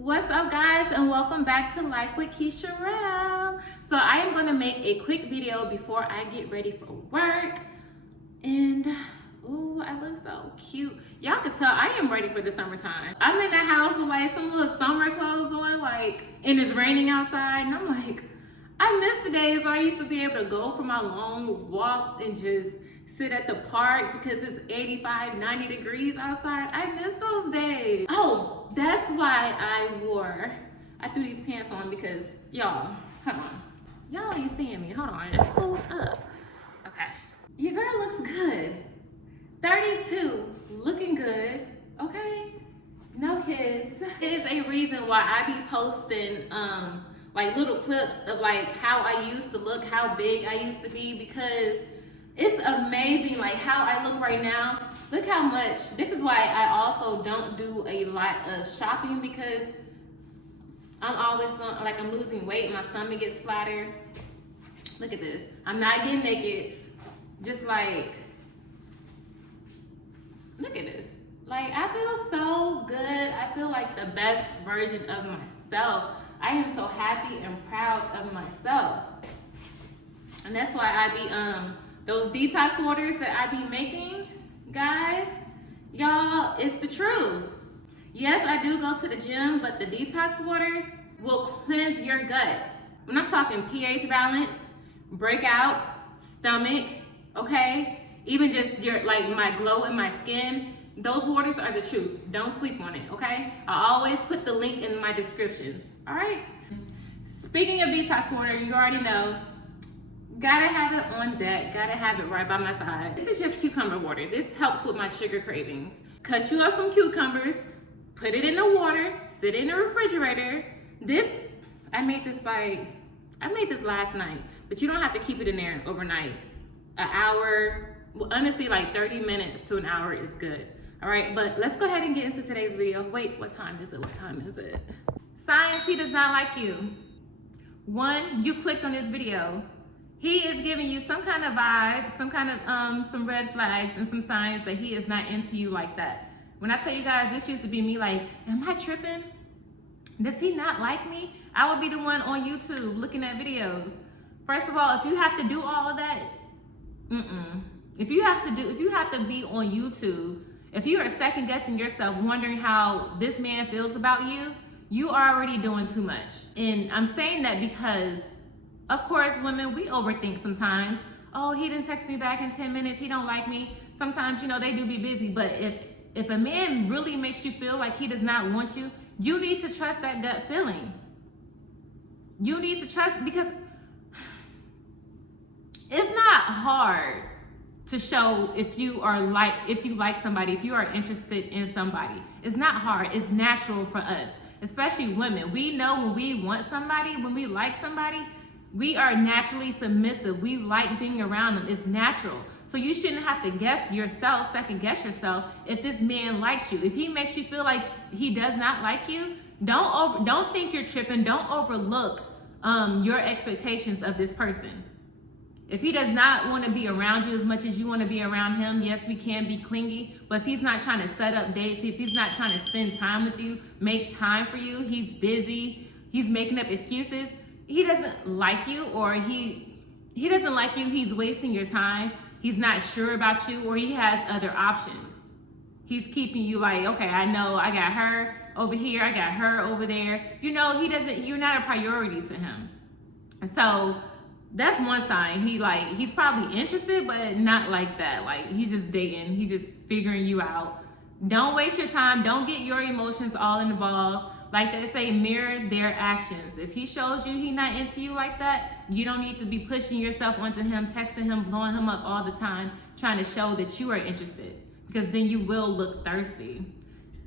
What's up, guys, and welcome back to Life with Ki.Cherelle. So I am going to make a quick video before I get ready for work. And ooh, I look so cute. Y'all can tell I am ready for the summertime. I'm in the house with like some little summer clothes on, and it's raining outside, and I'm like, I miss the days where I used to be able to go for my long walks and just sit at the park because it's 85, 90 degrees outside. I miss those days. Oh, that's why I threw these pants on because, y'all, hold on. Y'all ain't seeing me, hold on, hold up. Okay, your girl looks good. 32, looking good, okay? No kids. It is a reason why I be posting like little clips of like how I used to look, how big I used to be, because it's amazing like how I look right now. Look how much. This is why I also don't do a lot of shopping, because I'm always going, I'm losing weight, my stomach gets flatter. Look at this. I'm not getting naked. Just like, look at this. Like, I feel so good. I feel like the best version of myself. I am so happy and proud of myself. And that's why I be, those detox waters that I be making, guys, y'all, it's the truth. Yes, I do go to the gym, but the detox waters will cleanse your gut. When I'm talking pH balance, breakouts, stomach, okay? Even just your, like my glow in my skin, those waters are the truth. Don't sleep on it, okay? I always put the link in my descriptions, all right? Speaking of detox water, you already know, gotta have it on deck, gotta have it right by my side. This is just cucumber water. This helps with my sugar cravings. Cut you up some cucumbers, put it in the water, sit it in the refrigerator. I made this last night, but you don't have to keep it in there overnight. An hour, well, honestly, like 30 minutes to an hour is good. All right, but let's go ahead and get into today's video. Wait, what time is it? What time is it? Signs he does not like you. One, you clicked on this video. He is giving you some kind of vibe, some kind of some red flags and some signs that he is not into you like that. When I tell you guys, this used to be me like, am I tripping? Does he not like me? I would be the one on YouTube looking at videos. First of all, if you have to do all of that, If you have to be on YouTube, if you are second guessing yourself, wondering how this man feels about you, you are already doing too much. And I'm saying that because, of course, women, we overthink sometimes. Oh, he didn't text me back in 10 minutes. He don't like me. Sometimes, they do be busy. But if a man really makes you feel like he does not want you, you need to trust that gut feeling. You need to trust, because it's not hard to show if you like somebody, if you are interested in somebody. It's not hard. It's natural for us, especially women. We know when we want somebody, when we like somebody, we are naturally submissive. We like being around them. It's natural. So you shouldn't have to guess yourself, second guess yourself if this man likes you. If he makes you feel like he does not like you, don't think you're tripping. Don't overlook your expectations of this person. If he does not want to be around you as much as you want to be around him, yes, we can be clingy, but if he's not trying to set up dates, if he's not trying to spend time with you, make time for you, he's busy, he's making up excuses, he doesn't like you, or he doesn't like you, he's wasting your time, he's not sure about you, or he has other options. He's keeping you like, okay, I know I got her over here, I got her over there. You're not a priority to him. So that's one sign. He's probably interested, but not like that. Like, he's just dating, he's just figuring you out. Don't waste your time. Don't get your emotions all involved. Like they say, mirror their actions. If he shows you he's not into you like that, you don't need to be pushing yourself onto him, texting him, blowing him up all the time, trying to show that you are interested, because then you will look thirsty.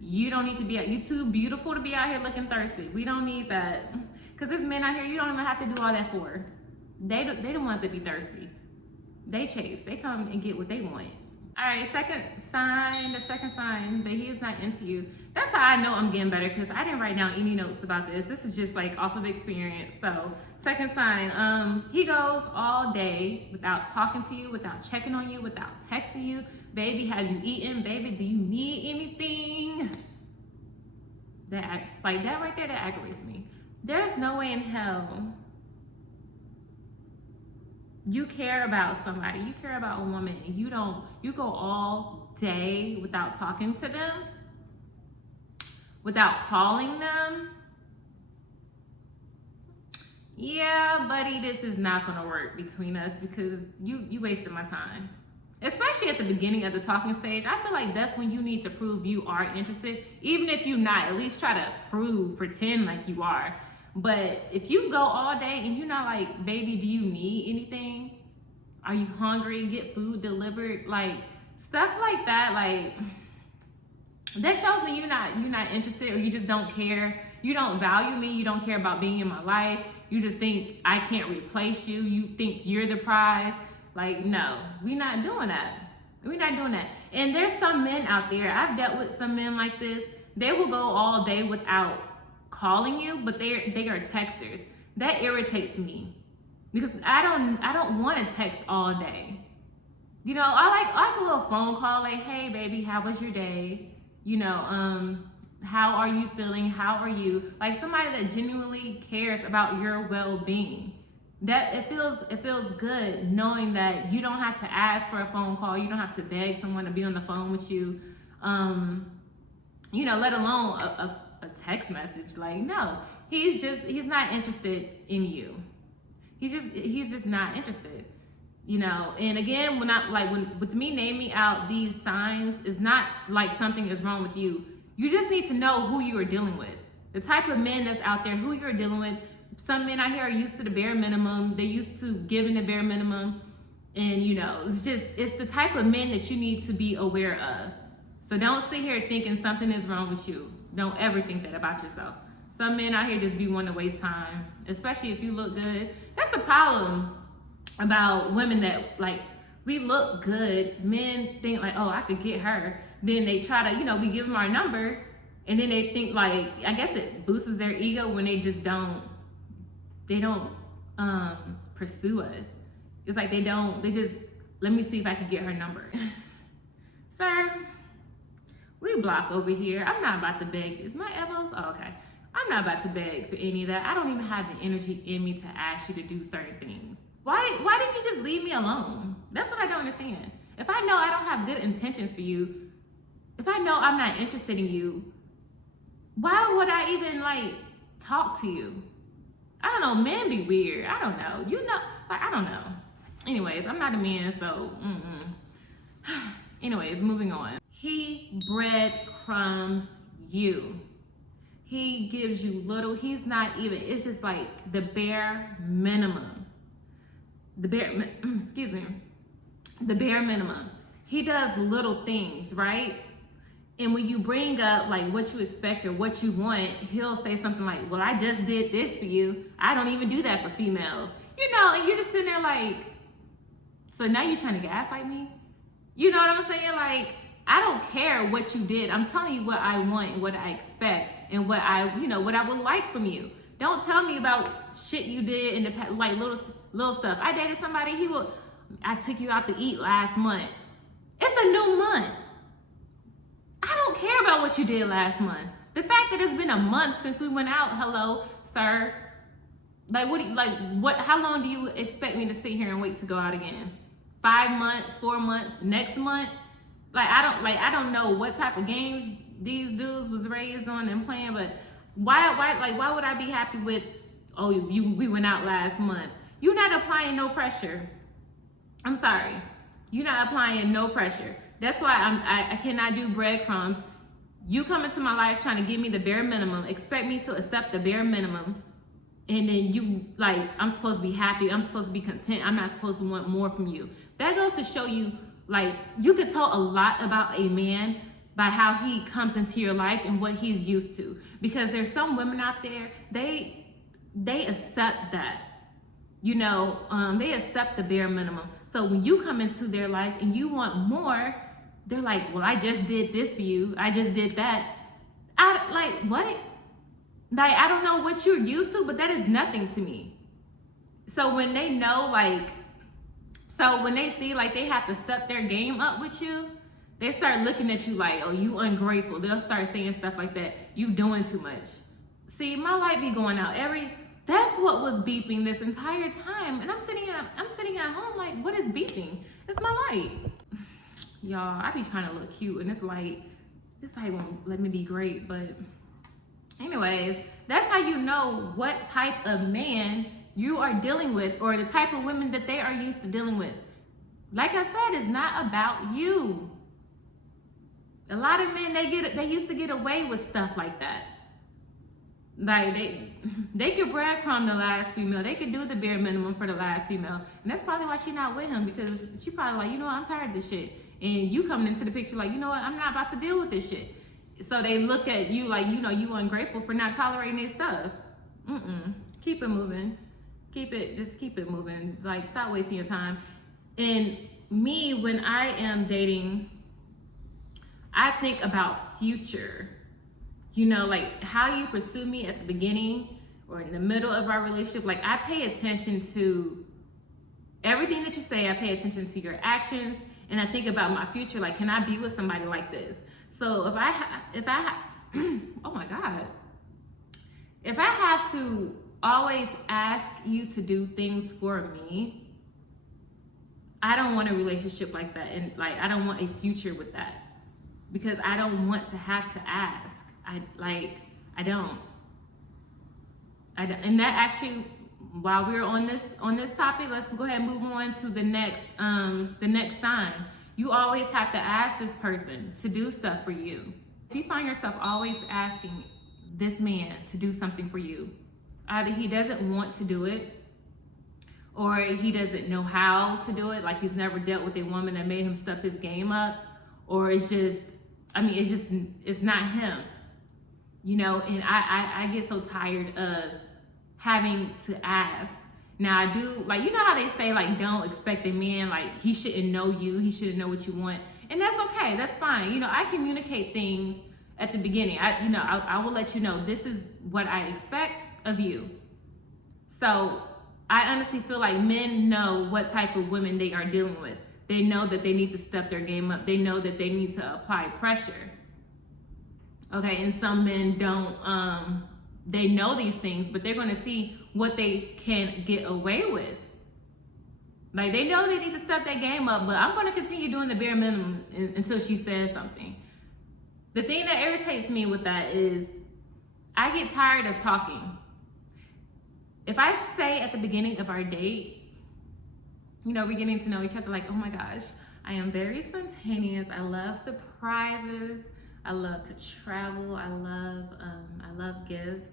You don't need to be, you too beautiful to be out here looking thirsty. We don't need that. Because there's men out here you don't even have to do all that for. They the ones that be thirsty. They chase. They come and get what they want. All right, the second sign that he is not into you. That's how I know I'm getting better, because I didn't write down any notes about this. This is just like off of experience. So second sign, he goes all day without talking to you, without checking on you, without texting you. Baby, have you eaten? Baby, do you need anything? Like that right there, that aggravates me. There's no way in hell you care about somebody, you care about a woman, and you go all day without talking to them, without calling them. Yeah, buddy, this is not gonna work between us because you wasted my time. Especially at the beginning of the talking stage, I feel like that's when you need to prove you are interested. Even if you're not, at least try to pretend like you are. But if you go all day and you're not like, baby, do you need anything? Are you hungry? Get food delivered? Like, stuff like that, like, that shows me you're not interested, or you just don't care. You don't value me. You don't care about being in my life. You just think I can't replace you. You think you're the prize. Like, no, we're not doing that. We're not doing that. And there's some men out there, I've dealt with some men like this. They will go all day without calling you, but they are texters. That irritates me because I don't want to text all day. You know, I like a little phone call, like, hey baby, how was your day? You know, how are you feeling? How are you? Like somebody that genuinely cares about your well-being. That it feels good knowing that you don't have to ask for a phone call. You don't have to beg someone to be on the phone with you. You know, let alone a text message. Like, no, he's not interested in you. He's just not interested. You know, and again, with me naming out these signs, is not like something is wrong with you. You just need to know who you are dealing with. The type of men that's out there, who you're dealing with. Some men out here are used to the bare minimum. They're used to giving the bare minimum. And you know, it's the type of men that you need to be aware of. So don't sit here thinking something is wrong with you. Don't ever think that about yourself. Some men out here just be wanting to waste time, especially if you look good. That's a problem about women that, like, we look good. Men think like, oh, I could get her. Then they try to, you know, we give them our number, and then they think like, I guess it boosts their ego when they just don't pursue us. It's like they just, let me see if I can get her number. Sir, we block over here. I'm not about to beg. Is my elbows? Oh, okay. I'm not about to beg for any of that. I don't even have the energy in me to ask you to do certain things. Why didn't you just leave me alone? That's what I don't understand. If I know I don't have good intentions for you, if I know I'm not interested in you, why would I even like talk to you? I don't know, men be weird. I don't know. You know, like, I don't know. Anyways, I'm not a man, so anyways, moving on. He breadcrumbs you. He gives you little. He's not even, it's just like the bare minimum. The bare minimum. He does little things, right? And when you bring up like what you expect or what you want, he'll say something like, well, I just did this for you. I don't even do that for females. You know, and you're just sitting there like, so now you're trying to gaslight me? You know what I'm saying? Like, I don't care what you did. I'm telling you what I want and what I expect and what what I would like from you. Don't tell me about shit you did in the past, like little stuff. I dated somebody, I took you out to eat last month. It's a new month. I don't care about what you did last month. The fact that it's been a month since we went out, hello, sir. Like, how long do you expect me to sit here and wait to go out again? 5 months, 4 months, next month? I don't know what type of games these dudes was raised on and playing, but why would I be happy with, oh, we went out last month? You're not applying no pressure. I'm sorry. You're not applying no pressure. That's why I cannot do breadcrumbs. You come into my life trying to give me the bare minimum, expect me to accept the bare minimum, and then I'm supposed to be happy, I'm supposed to be content, I'm not supposed to want more from you. That goes to show you, like, you could tell a lot about a man by how he comes into your life and what he's used to. Because there's some women out there, they accept that. You know, they accept the bare minimum. So when you come into their life and you want more, they're like, well, I just did this for you. I just did that. What? Like, I don't know what you're used to, but that is nothing to me. So when they know, when they see like they have to step their game up with you, They start looking at you like, oh, you ungrateful. They'll start saying stuff like that. You doing too much. See, my light be going out that's what was beeping this entire time. And I'm sitting at home like, what is beeping? It's my light. Y'all, I be trying to look cute and this light won't let me be great. But anyways, that's how you know what type of man you are dealing with, or the type of women that they are used to dealing with. Like I said, it's not about you. A lot of men, they used to get away with stuff like that. Like they could brag from the last female. They could do the bare minimum for the last female. And that's probably why she's not with him, because she probably like, you know what, I'm tired of this shit. And you coming into the picture like, you know what, I'm not about to deal with this shit. So they look at you like, you know, you ungrateful for not tolerating their stuff. Keep it moving. Just keep it moving. Like, stop wasting your time. And me, when I am dating, I think about future. You know, like how you pursue me at the beginning or in the middle of our relationship. Like, I pay attention to everything that you say. I pay attention to your actions, and I think about my future. Like, can I be with somebody like this? So if I oh my God, if I have to always ask you to do things for me, I don't want a relationship like that, and like I don't want a future with that, because I don't want to have to ask. I don't. And that actually, while we're on this topic, let's go ahead and move on to the next sign. You always have to ask this person to do stuff for you. If you find yourself always asking this man to do something for you, either he doesn't want to do it, or he doesn't know how to do it, like he's never dealt with a woman that made him step his game up, or it's not him. You know, and I get so tired of having to ask. Now I do, like, you know how they say, like, don't expect a man, like, he shouldn't know you, he shouldn't know what you want. And that's okay, that's fine. You know, I communicate things at the beginning. I will let you know, this is what I expect of you. So I honestly feel like men know what type of women they are dealing with. They know that they need to step their game up. They know that they need to apply pressure. Okay, and some men don't, they know these things, but they're gonna see what they can get away with. Like, they know they need to step their game up, but I'm gonna continue doing the bare minimum until she says something. The thing that irritates me with that is, I get tired of talking. If I say at the beginning of our date, you know, we're getting to know each other, like, oh my gosh, I am very spontaneous, I love surprises, I love to travel. I love gifts,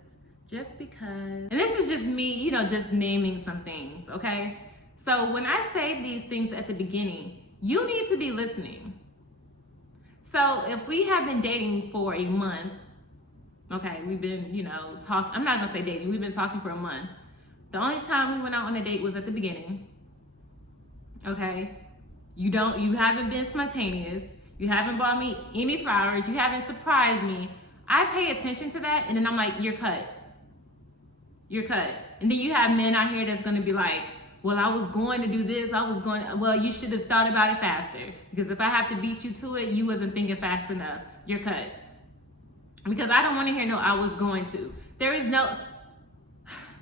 just because. And this is just me, you know, just naming some things, okay? So when I say these things at the beginning, you need to be listening. So if we have been dating for a month, okay, we've been, you know, I'm not gonna say dating, we've been talking for a month. The only time we went out on a date was at the beginning, okay? You haven't been spontaneous. You haven't bought me any flowers. You haven't surprised me. I pay attention to that, and then I'm like, you're cut. You're cut. And then you have men out here that's gonna be like, well, I was going to do this. Well, you should have thought about it faster. Because if I have to beat you to it, you wasn't thinking fast enough. You're cut. Because I don't want to hear no, I was going to.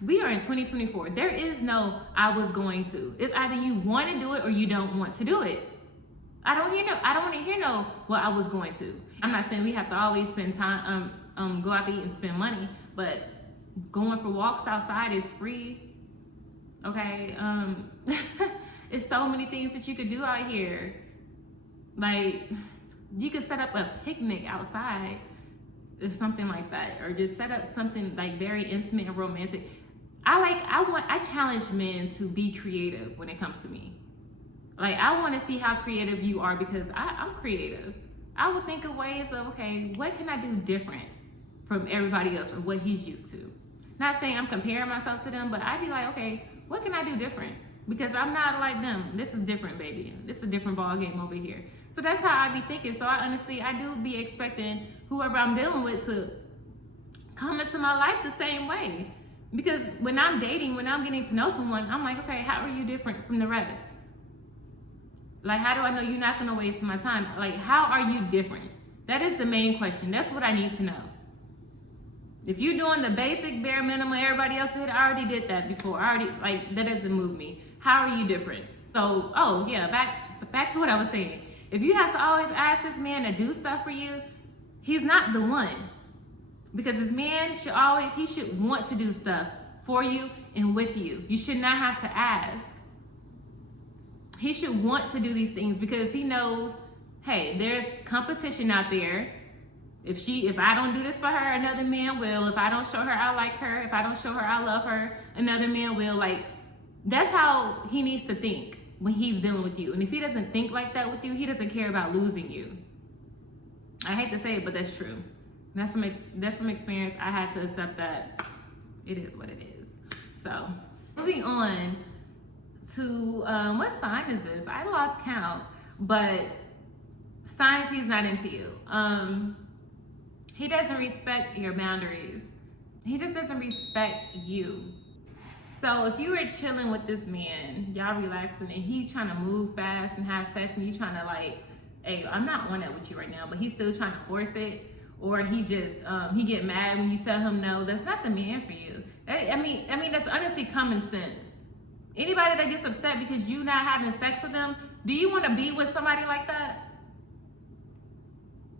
We are in 2024. There is no, I was going to. It's either you want to do it or you don't want to do it. I don't want to hear no, well, I was going to. I'm not saying we have to always spend time, go out to eat and spend money, but going for walks outside is free, okay? It's so many things that you could do out here. Like, you could set up a picnic outside or something like that, or just set up something like very intimate and romantic. I challenge men to be creative when it comes to me. Like, I want to see how creative you are, because I'm creative. I would think of ways of, okay, what can I do different from everybody else or what he's used to? Not saying I'm comparing myself to them, but I'd be like, okay, what can I do different? Because I'm not like them. This is different, baby. This is a different ball game over here. So that's how I be thinking. So I do be expecting whoever I'm dealing with to come into my life the same way. Because when I'm dating, when I'm getting to know someone, I'm like, okay, how are you different from the rest? Like, how do I know you're not gonna waste my time? Like, how are you different? That is the main question. That's what I need to know. If you're doing the basic bare minimum everybody else did, I already did that before. Like, that doesn't move me. How are you different? So, oh yeah, back to what I was saying. If you have to always ask this man to do stuff for you, he's not the one. Because this man he should want to do stuff for you and with you. You should not have to ask. He should want to do these things because he knows, hey, there's competition out there. If I don't do this for her, another man will. If I don't show her I like her, if I don't show her I love her, another man will. Like, that's how he needs to think when he's dealing with you. And if he doesn't think like that with you, he doesn't care about losing you. I hate to say it, but that's true. And that's from experience. I had to accept that it is what it is. So, moving on to, what sign is this? I lost count, but signs he's not into you. He doesn't respect your boundaries. He just doesn't respect you. So if you were chilling with this man, y'all relaxing, and he's trying to move fast and have sex, and you trying to like, hey, I'm not on that with you right now, but he's still trying to force it, or he just he get mad when you tell him no, that's not the man for you. I mean that's honestly common sense. Anybody that gets upset because you not having sex with them, do you want to be with somebody like that?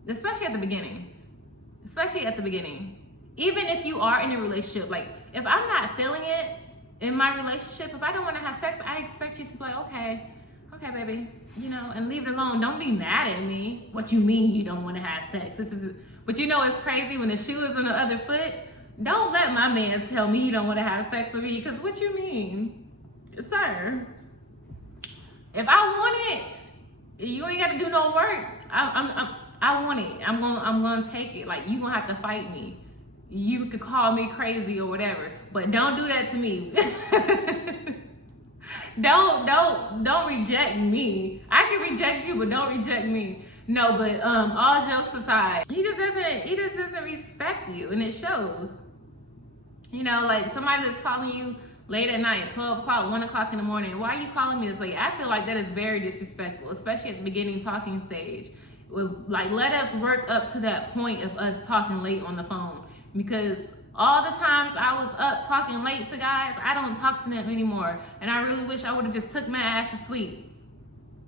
Especially at the beginning. Even if you are in a relationship, like if I'm not feeling it in my relationship, if I don't want to have sex, I expect you to be like, okay, baby, and leave it alone. Don't be mad at me. What you mean you don't want to have sex? But it's crazy when the shoe is on the other foot. Don't let my man tell me he don't want to have sex with me, because what you mean? Sir, if I want it, you ain't got to do no work. I want it. I'm gonna take it. Like, you gonna have to fight me. You could call me crazy or whatever, but don't do that to me. Don't reject me. I can reject you, but don't reject me. No, but all jokes aside, he just doesn't respect you, and it shows. Like somebody that's calling you late at night, 12 o'clock, 1 o'clock in the morning. Why are you calling me this late? I feel like that is very disrespectful, especially at the beginning talking stage. Like, let us work up to that point of us talking late on the phone, because all the times I was up talking late to guys, I don't talk to them anymore, and I really wish I would have just took my ass to sleep,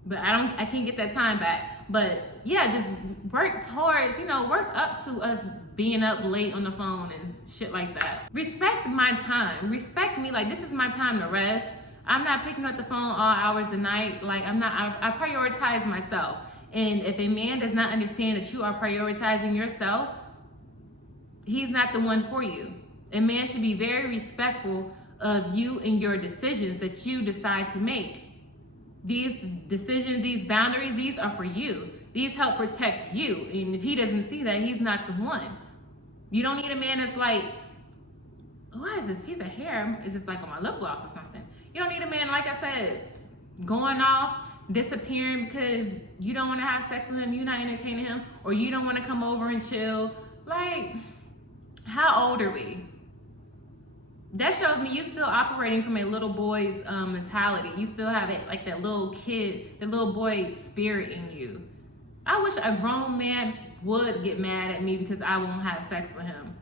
but I can't get that time back. But yeah, just work towards, work up to us being up late on the phone and shit like that. Respect my time. Respect me. Like, this is my time to rest. I'm not picking up the phone all hours of the night. Like, I prioritize myself. And if a man does not understand that you are prioritizing yourself, he's not the one for you. A man should be very respectful of you and your decisions that you decide to make. These decisions, these boundaries, these are for you. These help protect you. And if he doesn't see that, he's not the one. You don't need a man that's like, what is this piece of hair? It's just like on my lip gloss or something. You don't need a man, like I said, going off, disappearing because you don't want to have sex with him, you're not entertaining him, or you don't want to come over and chill. Like, how old are we? That shows me you still operating from a little boy's mentality. You still have it like that little kid, that little boy spirit in you. I wish a grown man would get mad at me because I won't have sex with him.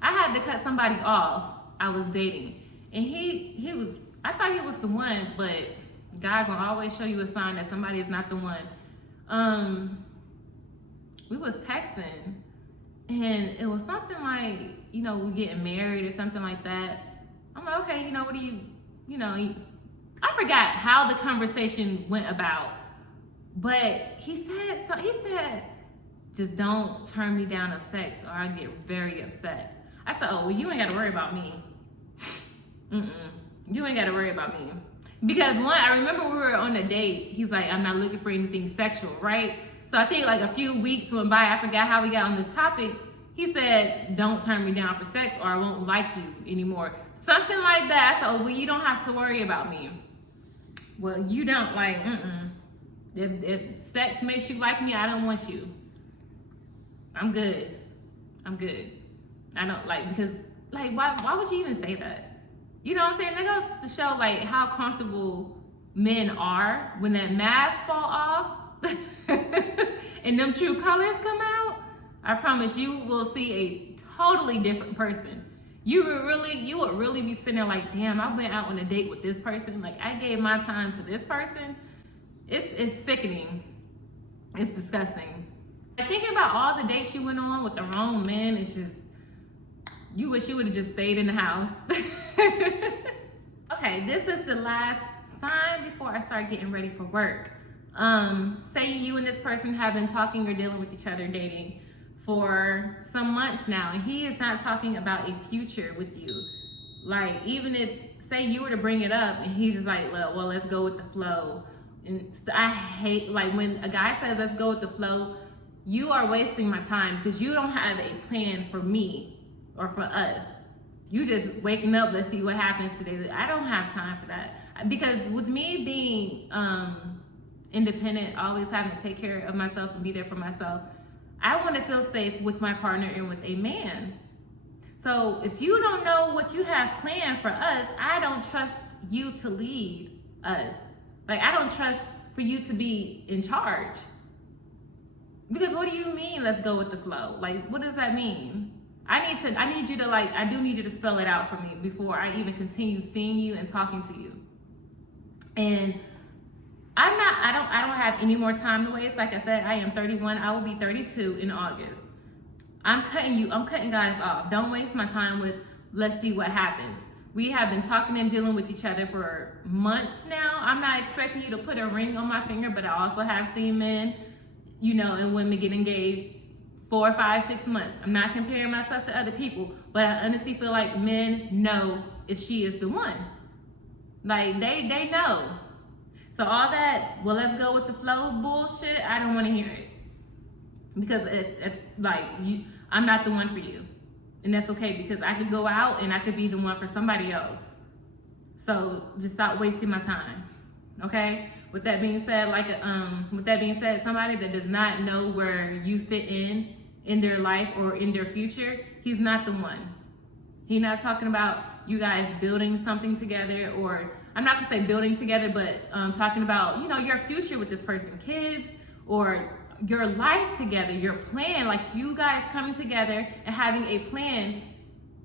I had to cut somebody off I was dating, and I thought he was the one, but God gonna always show you a sign that somebody is not the one. We was texting, and it was something like, we getting married or something like that. I'm like, okay, what do you, I forgot how the conversation went about, but he said, just don't turn me down of sex or I get very upset. I said, oh, well, you ain't got to worry about me. You ain't got to worry about me. Because one, I remember we were on a date. He's like, I'm not looking for anything sexual, right? So I think like a few weeks went by. I forgot how we got on this topic. He said, don't turn me down for sex or I won't like you anymore. Something like that. So, well, you don't have to worry about me. Well, you don't like, If sex makes you like me, I don't want you. I'm good. I don't like, because like, why would you even say that? You know what I'm saying? That goes to show like how comfortable men are, when that mask fall off and them true colors come out, I promise you will see a totally different person. You would really be sitting there like, damn, I went out on a date with this person. Like, I gave my time to this person. It's sickening. It's disgusting. Like, thinking about all the dates you went on with the wrong men, it's just, you wish you would have just stayed in the house. Okay, this is the last sign before I start getting ready for work. Say you and this person have been talking or dealing with each other, dating for some months now, and he is not talking about a future with you. Like, even if, say you were to bring it up and he's just like, well, let's go with the flow. And I hate, like, when a guy says, let's go with the flow, you are wasting my time because you don't have a plan for me or for us. You just waking up, let's see what happens today. I don't have time for that. Because with me being independent, always having to take care of myself and be there for myself, I want to feel safe with my partner and with a man. So if you don't know what you have planned for us, I don't trust you to lead us. Like, I don't trust for you to be in charge. Because what do you mean, let's go with the flow? Like, what does that mean? I need you to, like, I do need you to spell it out for me before I even continue seeing you and talking to you. And I don't have any more time to waste. Like I said, I am 31. I will be 32 in August. I'm cutting guys off. Don't waste my time with, let's see what happens. We have been talking and dealing with each other for months now. I'm not expecting you to put a ring on my finger, but I also have seen men, you know, and women get engaged 4, 5, 6 months. I'm not comparing myself to other people, but I honestly feel like men know if she is the one. Like, they know. So all that, well, let's go with the flow bullshit, I don't want to hear it. Because I'm not the one for you. And that's okay, because I could go out and I could be the one for somebody else. So just stop wasting my time. Okay? With that being said, somebody that does not know where you fit in their life or in their future, he's not the one. He's not talking about you guys building something together, or I'm not gonna say building together, but talking about, you know, your future with this person, kids, or your life together, your plan, like you guys coming together and having a plan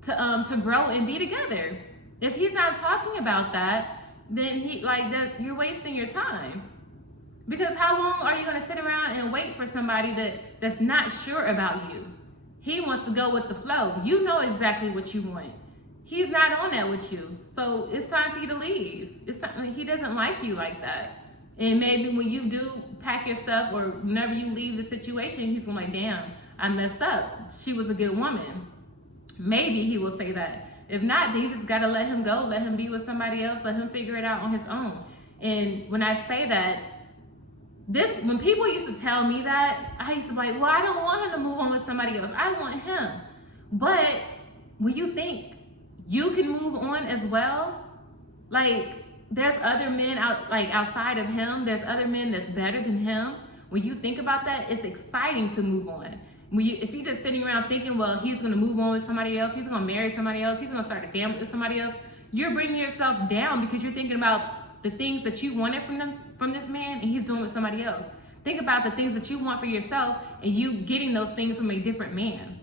to grow and be together. If he's not talking about that, then you're wasting your time. Because how long are you gonna sit around and wait for somebody that's not sure about you? He wants to go with the flow. You know exactly what you want. He's not on that with you. So it's time for you to leave. He doesn't like you like that. And maybe when you do pack your stuff or whenever you leave the situation, he's gonna like, damn, I messed up. She was a good woman. Maybe he will say that. If not, then you just gotta let him go, let him be with somebody else, let him figure it out on his own. And when I say that, when people used to tell me that, I used to be like, well, I don't want him to move on with somebody else. I want him. But when you think you can move on as well, like, there's other men outside of him, there's other men that's better than him. When you think about that, it's exciting to move on. If you're just sitting around thinking, well, he's gonna move on with somebody else, he's gonna marry somebody else, he's gonna start a family with somebody else, you're bringing yourself down because you're thinking about the things that you wanted from this man, and he's doing with somebody else. Think about the things that you want for yourself, and you getting those things from a different man.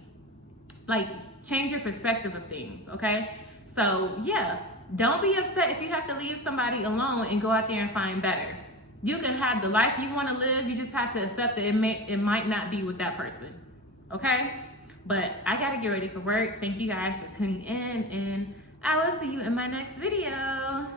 Like, change your perspective of things, okay? So yeah, don't be upset if you have to leave somebody alone and go out there and find better. You can have the life you want to live, you just have to accept that it might not be with that person, okay? But I gotta get ready for work. Thank you guys for tuning in, and I will see you in my next video.